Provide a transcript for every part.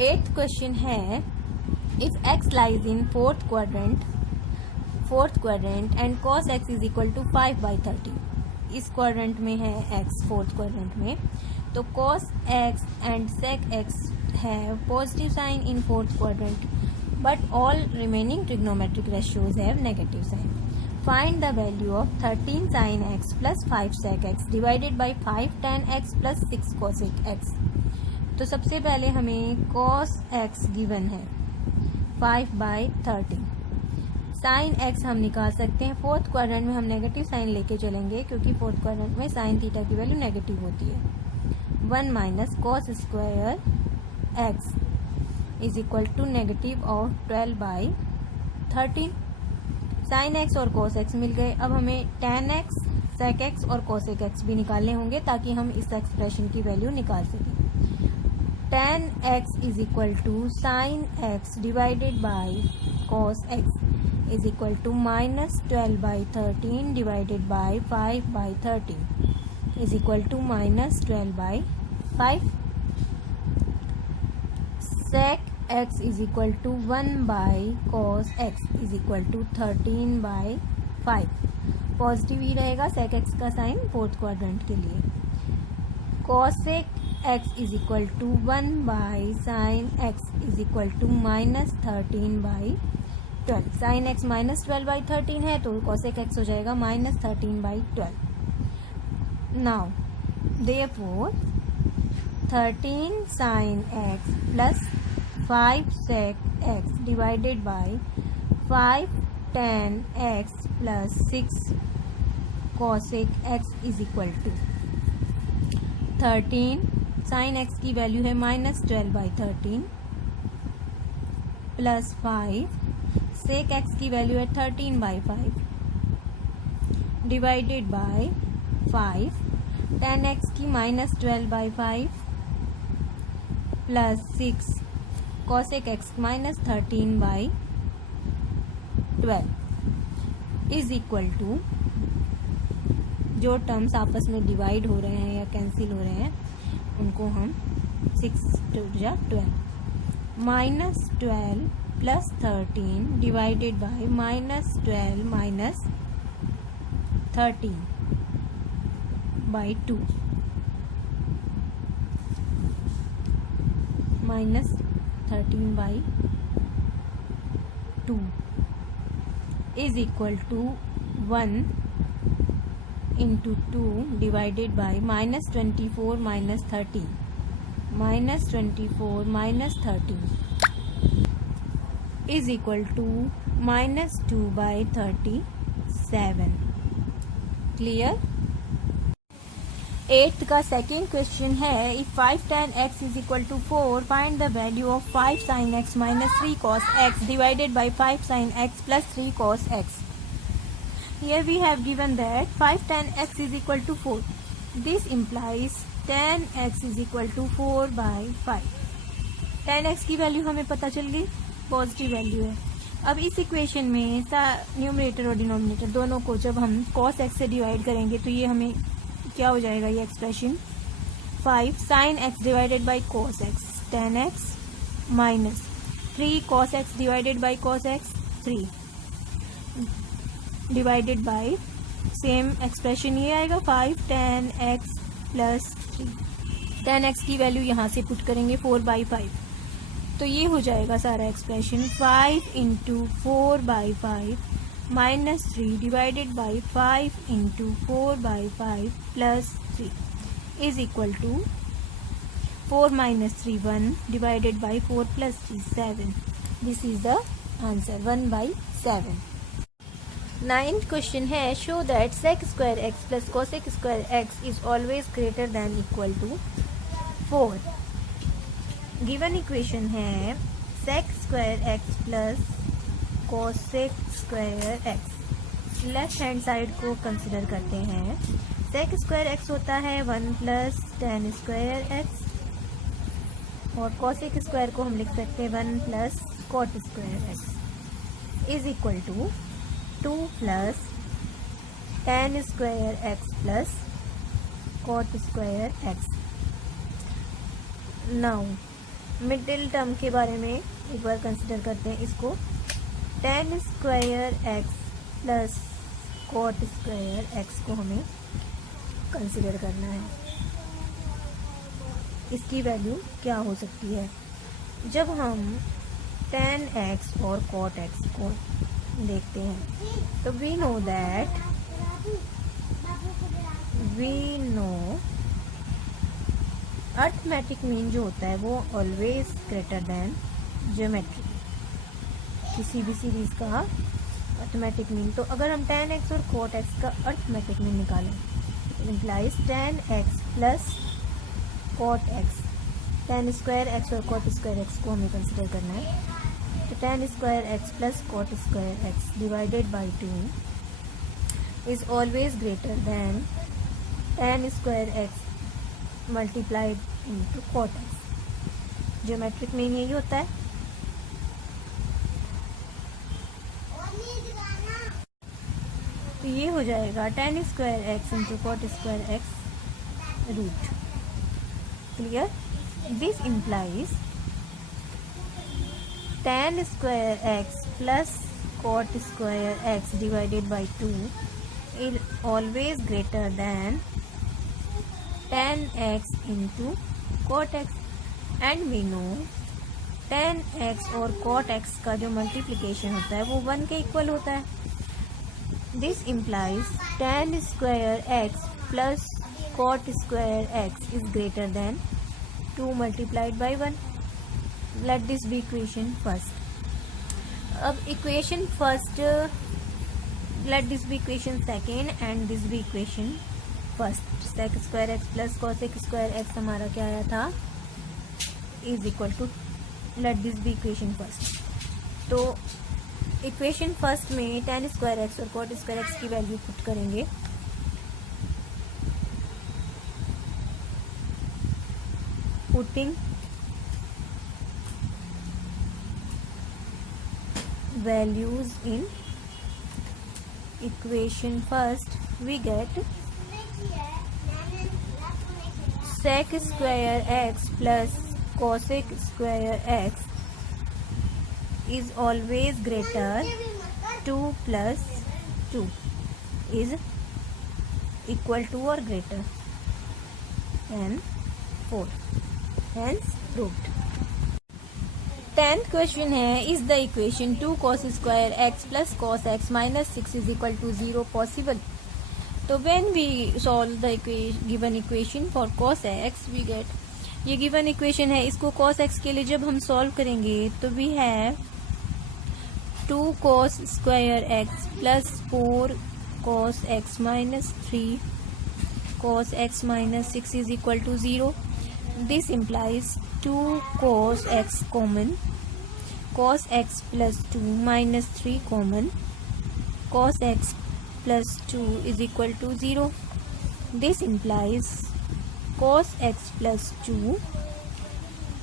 Eighth question है, if x lies in fourth quadrant and cos x is equal to 5/30। इस quadrant में है x, fourth quadrant में, तो cos x and sec x है positive sign in fourth quadrant, but all remaining trigonometric ratios have negative sign. Find the value of 13 sin x plus 5 sec x divided by 5 tan x plus 6 cosec x। तो सबसे पहले हमें cos x given है 5/13। Sign x हम निकाल सकते हैं। Fourth quadrant में हम नेगेटिव साइन लेके चलेंगे क्योंकि फोर्थ क्वाड्रेंट में साइन थीटा की वैल्यू नेगेटिव होती है। 1 minus cos square x is equal to negative of 12/13। Sine x और cos x मिल गए। अब हमें tan x, sec x और cosec x भी निकालने होंगे ताकि हम इस एक्सप्रेशन की वैल्यू निकाल सकें। tan x is equal to sine x divided by cos x is equal to minus 12/13 divided by 5/13 is equal to minus 12/5। sec x is equal to 1/cos x is equal to 13/5। Positive ही रहेगा sec x का sign fourth quadrant के लिए। cosec x is equal to 1/sin x is equal to minus 13/12। Sine x minus 12/13 है तो cosec x हो जाएगा minus 13/12। Now therefore 13 sin x plus 5 sec x divided by 5 tan x plus 6 cosec x is equal to 13 sin x की value है minus 12/13 plus 5 sec x की value है 13/5 divided by 5 tan x की minus 12/5 plus 6 cosec x minus 13/12 is equal to, जो terms आपस में divide हो रहे हैं या कैंसिल हो रहे हैं उनको हम 6 2 12 minus 12 plus 13 divided by minus 12 minus 13/2 minus 13/2 is equal to 1 into 2 divided by minus 24 minus 13 minus 24 minus 13 is equal to minus 2/37। Clear. Eighth का सेकेंड क्वेश्चन है, if 5 tan x is equal to 4 find the value of 5 sin x minus 3 cos x divided by 5 sin x plus 3 cos x। Here we have given that 5 tan x is equal to 4. This implies tan x is equal to 4/5. tan x की value हमें पता चल गई, positive value है। अब इस equation में numerator और डिनोमिनेटर दोनों को जब हम cos x से डिवाइड करेंगे तो ये हमें क्या हो जाएगा, ये expression 5 sin x divided by cos x tan x minus 3 cos x divided by cos x 3 divided by same expression ये आएगा 5 tan x plus 3। tan x की वैल्यू यहाँ से पुट करेंगे 4/5 तो ये हो जाएगा सारा expression 5 into 4/5 minus 3 divided by 5 into 4/5 plus 3 is equal to 4 minus 3 1 divided by 4 plus 3 7। This is the answer 1/7। Ninth question है, show that sec square x plus cosec square x is always greater than equal to 4। Given equation है sec square x plus cosec square x। Left hand side को consider करते हैं। sec square x होता है 1 plus tan square x और cosec square को हम लिख सकते हैं 1 plus cot square x is equal to 2 plus tan square x plus cot square x। Now middle term के बारे में एक बार कंसिडर करते हैं इसको। tan square x plus cot square x को हमें कंसिडर करना है। इसकी वैल्यू क्या हो सकती है? जब हम tan x और cot x को देखते हैं तो वी नो अर्थमेटिक मीन जो होता है वो ऑलवेज ग्रेटर देन ज्योमेट्री, किसी भी सीरीज का अर्थमेटिक मीन। तो अगर हम tan x और cot x का अर्थमेटिक मीन निकालें implies tan x plus cot x, tan square x और cot स्क्वायर x को हमें कंसिडर करना है। तो tan square x plus cot square x divided by 2 is always greater than tan square x multiplied into cot x। Geometric mean यही होता है। तो ये हो जाएगा tan square x into cot square x root. Clear? This implies tan square x plus cot square x divided by 2 is always greater than tan x into cot x, and we know tan x और cot x का जो multiplication होता है वो 1 के equal होता है। This implies tan square x plus cot square x is greater than 2 multiplied by 1। Let this be equation first. अब equation first, let this be equation second and this be equation first. Sec square x plus cosec square x हमारा क्या आया था, is equal to, let this be equation first. तो equation first में tan square x और cot square x की value put करेंगे। Putting values in equation first, we get sec square x plus cosec square x is always greater 2 plus 2 is equal to or greater than 4, hence proved। 10th question है, is the equation 2 cos square x plus cos x minus 6 is equal to 0 possible? तो when we solve the given equation for cos x we get, ये given equation है, इसको cos x के लिए जब हम solve करेंगे तो we have 2 cos square x plus 4 cos x minus 3 cos x minus 6 is equal to 0। This implies 2 cos x common, cos x plus 2 minus 3 common, cos x plus 2 is equal to 0. This implies cos x plus 2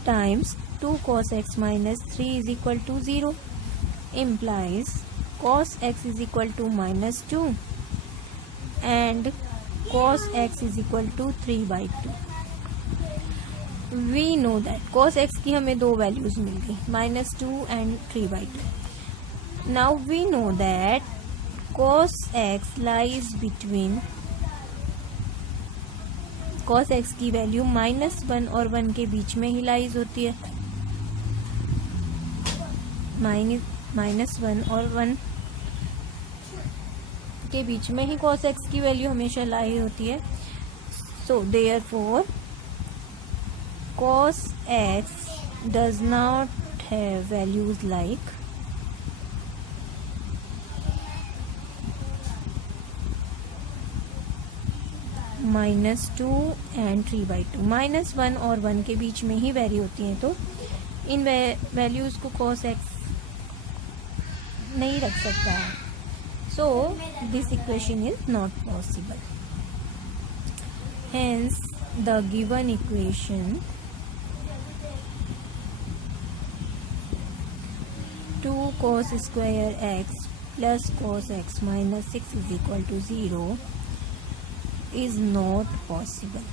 times 2 cos x minus 3 is equal to 0 implies cos x is equal to minus 2 and cos x is equal to 3 by 2. We know that cos x की हमें दो values मिल गई, -2 and 3 by 2। Now we know that cos x lies between, cos x की value -1 और 1 के बीच में ही lies होती है। -1 और 1 के बीच में ही cos x की वैल्यू हमेशा लाई होती है। So therefore cos x does not have values like -2 and 3 by 2। -1 और 1 के बीच में ही वैरी होती हैं, तो इन वैल्यूज को cos x नहीं रख सकता है। So this equation is not possible. Hence the given equation 2 cos square x plus cos x minus 6 is equal to 0 is not possible।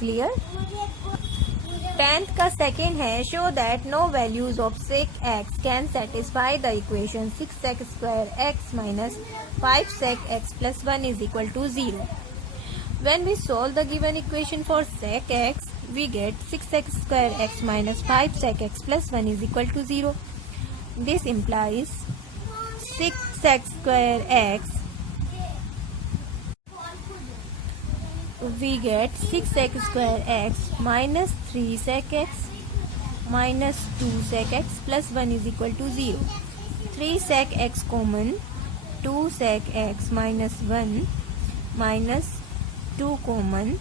Clear. 10th का सेकेंड है, show that no values of sec x can satisfy the equation 6x² minus 5sec x plus 1 is equal to 0. When we solve the given equation for sec x, we get 6x² x minus 5sec x plus 1 is equal to 0. This implies 6x² x, we get 6x² x minus 3sec x minus 2sec x plus 1 is equal to 0. 3sec x common, 2sec x minus 1 minus 2 common,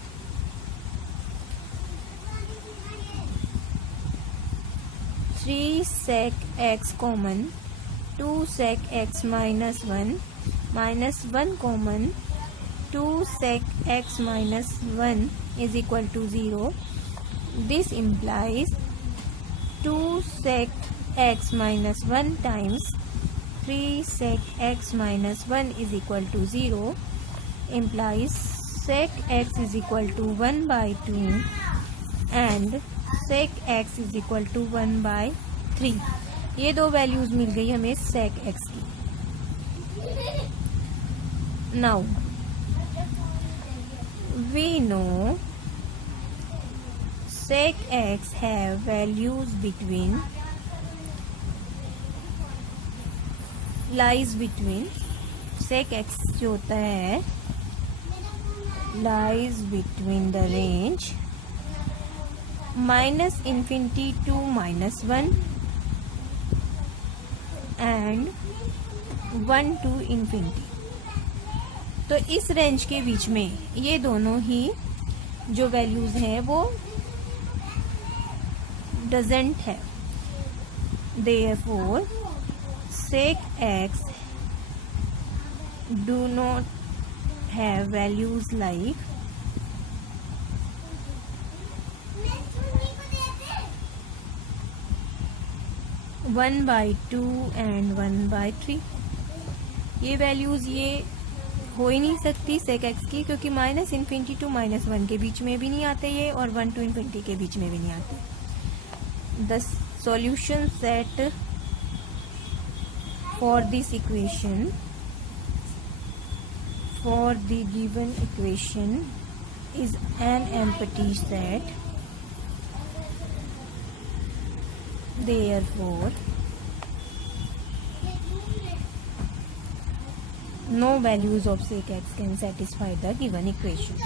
3sec x common, 2sec x minus 1 minus 1 common, 2sec x minus 1 is equal to 0. This implies 2sec x minus 1 times 3sec x minus 1 is equal to 0 implies sec x is equal to 1 by 2 and sec x is equal to 1 by 3. ये दो values मिल गई हमें sec x की. Now we know sec x have values between, lies between, sec x जो होता है lies between the range minus infinity to minus 1 and 1 to infinity. तो इस रेंज के बीच में ये दोनों ही जो वैल्यूज हैं वो डजेंट है. Therefore sec x do not have values like 1 by 2 and 1 by 3. ये वैल्यूज ये हो ही नहीं सकती sec x की, क्योंकि माइनस इन्फिनिटी टू माइनस 1 के बीच में भी नहीं आते ये और 1 to इन्फिनिटी के बीच में भी नहीं आते. The solution set for this equation, for the given equation is an empty set. Therefore no values of sec x can satisfy the given equation.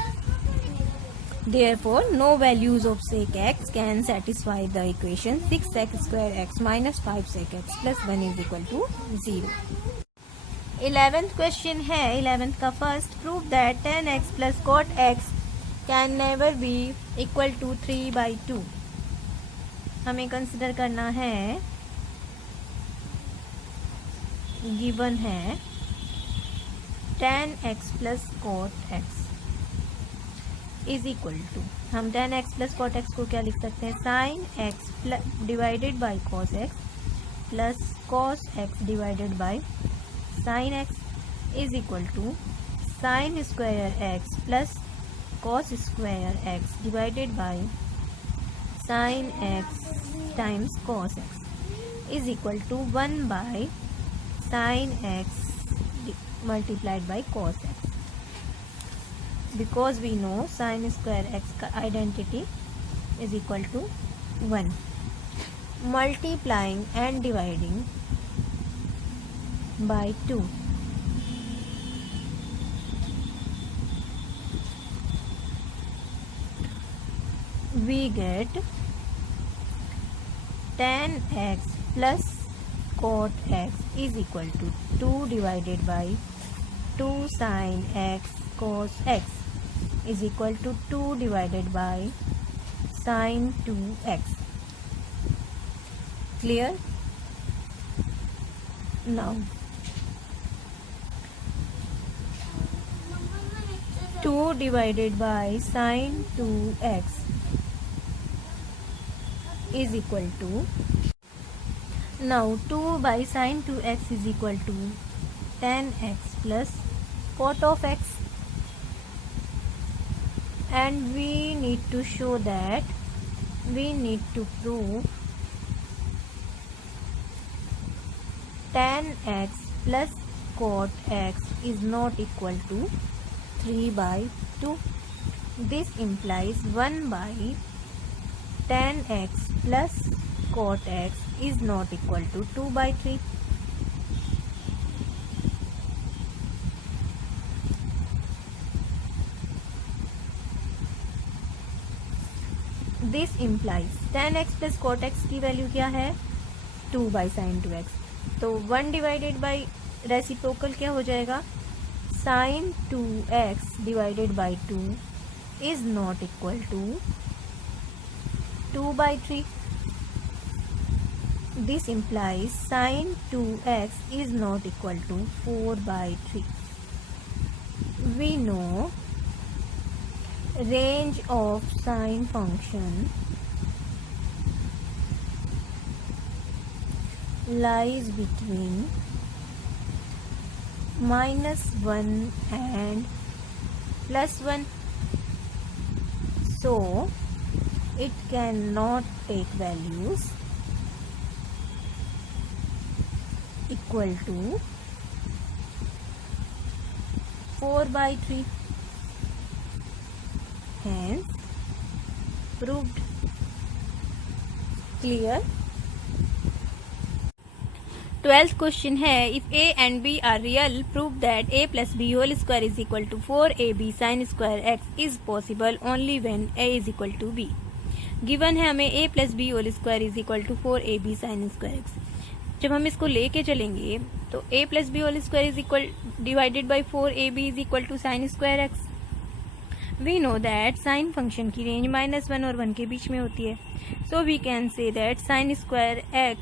Therefore no values of sec x can satisfy the equation 6x² x minus 5sec x plus 1 is equal to 0. 11th question है, 11th का first, prove that tan x plus cot x can never be equal to 3 by 2. हमें consider करना है, given है tan x plus cot x is equal to, हम tan x plus cot x को क्या लिख सकते हैं, sin x divided by cos x plus cos x divided by sin x is equal to sin square x plus cos square x divided by sin x times cos x is equal to 1 by sin x multiplied by cos x. Because we know sin square x का identity is equal to 1. Multiplying and dividing by 2. We get tan x plus cot x is equal to 2 divided by 2 sin x cos x is equal to 2 divided by sin 2x. Clear? Now 2 divided by sin 2x is equal to, now 2 by sin 2x is equal to tan x plus cot of x, and we need to show that we need to prove tan x plus cot x is not equal to 3 by 2. This implies 1 by tan x plus cot x is not equal to 2 by 3. This implies tan x plus cot x की value क्या है 2 by sin 2x. तो 1 divided by reciprocal क्या हो जाएगा sin 2x divided by 2 is not equal to 2 by 3. This implies sin 2x is not equal to 4 by 3. We know range of sine function lies between -1 and +1. So it cannot take values equal to 4 by 3. Hence proved. Clear? 12th question है if a and b are real, prove that a plus b whole square is equal to 4ab sin square x is possible only when a is equal to b. Given है हमें a plus b whole square is equal to 4ab sin square x. जब हम इसको लेके चलेंगे तो a plus b whole square is equal divided by 4ab is equal to sin square x. We know that sin function की range -1 और 1 के बीच में होती है. So we can say that sin square x,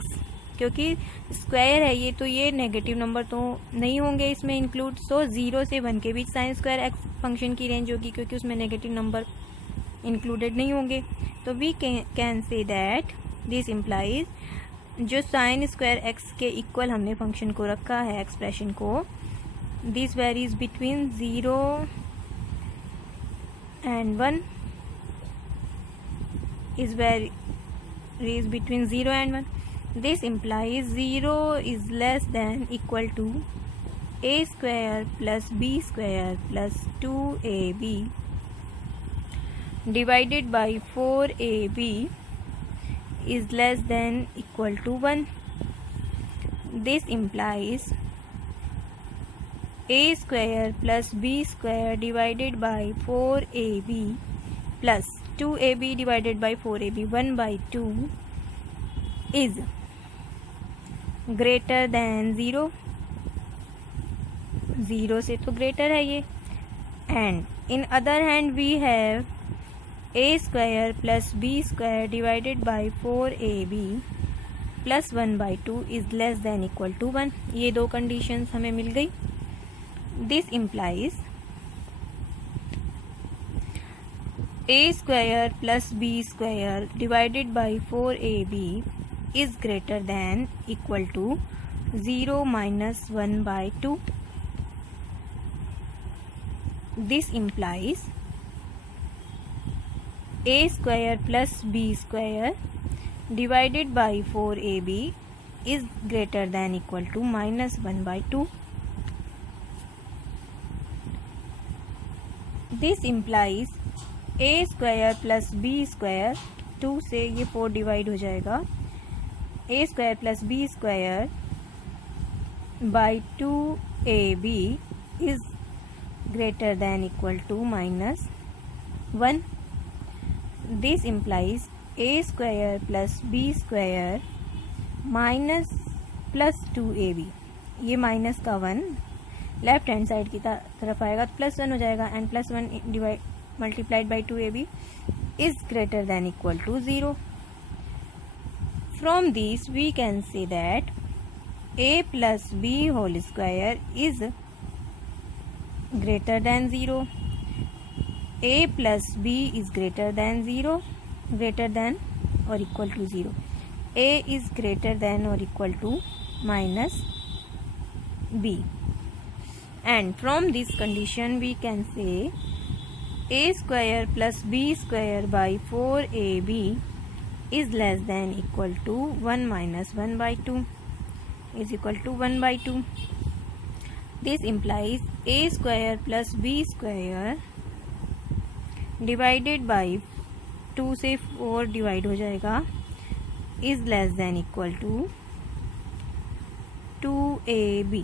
क्योंकि स्क्वायर है ये तो ये नेगेटिव नंबर तो नहीं होंगे इसमें इंक्लूड. सो 0 से 1 के बीच साइन स्क्वायर एक्स फंक्शन की रेंज होगी क्योंकि उसमें नेगेटिव नंबर इंक्लूडेड नहीं होंगे. तो we can say that this implies जो साइन स्क्वायर एक्स के इक्वल हमने फंक्शन को रखा है एक्सप्रेशन को, this varies between 0 and 1 is varies between 0 and 1. This implies 0 is less than equal to a square plus b square plus 2ab divided by 4ab is less than equal to 1. This implies a square plus b square divided by 4ab plus 2ab divided by 4ab 1 by 2 is greater than 0. 0 से तो greater है ये. And in other hand we have a square plus b square divided by 4ab plus 1 by 2 is less than equal to 1. ये दो conditions हमें मिल गई. This implies a square plus b square divided by 4ab is greater than equal to 0 minus 1 by 2. This implies a square plus b square divided by 4ab is greater than equal to minus 1 by 2. This implies a square plus b square, 2 से ये 4 divide हो जाएगा, a square plus b square by 2ab is greater than equal to minus 1. This implies a square plus b square minus plus 2ab, ये minus का 1 left hand side की तरफ आएगा तो प्लस 1 हो जाएगा and plus 1 divide multiplied by 2ab is greater than equal to 0. From this we can say that a plus b whole square is greater than 0. a plus b is greater than 0, greater than और equal to 0. a is greater than और equal to minus b. And from this condition we can say a square plus b square by 4ab is less than equal to 1 minus 1 by 2 is equal to 1 by 2. This implies a square plus b square divided by 2 से 4 divide हो जाएगा is less than equal to 2ab.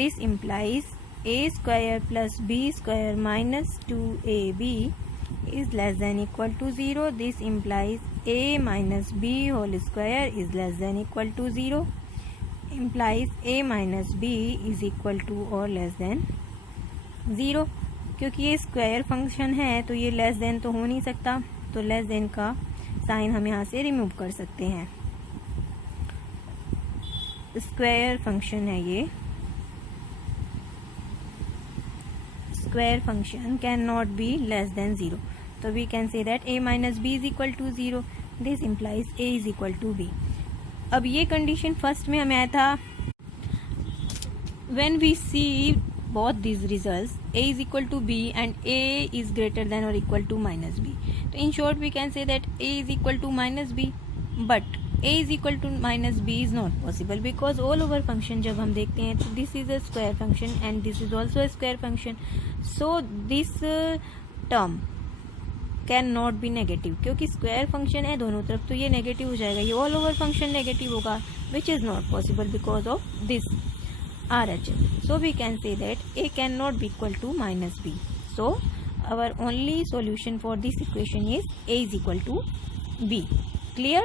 This implies a square plus b square minus 2ab is less than equal to 0. This implies a minus b whole square is less than equal to 0. Implies a minus b is equal to or less than 0. क्योंकि ये square function है तो ये less than तो हो नहीं सकता, तो लेस देन का साइन हम यहाँ से रिमूव कर सकते हैं. स्क्वायर फंक्शन है ये. Square function cannot be less than 0. So we can say that a minus b is equal to 0. This implies a is equal to b. अब ये कंडीशन फर्स्ट में हमें आया था. When we see both these results, a is equal to b and a is greater than or equal to minus b. So in short we can say that a is equal to minus b. But a is equal to minus b is not possible because all over function जब हम देखते हैं तो this is a square function and this is also a square function. So this term can not be negative, क्योंकि square function है दोनों तरफ तो ये नेगेटिव हो जाएगा, ये ऑल ओवर फंक्शन नेगेटिव होगा which is not possible because of this RHS. So we can say that a cannot be equal to minus b. So our only solution for this equation is a is equal to b. Clear?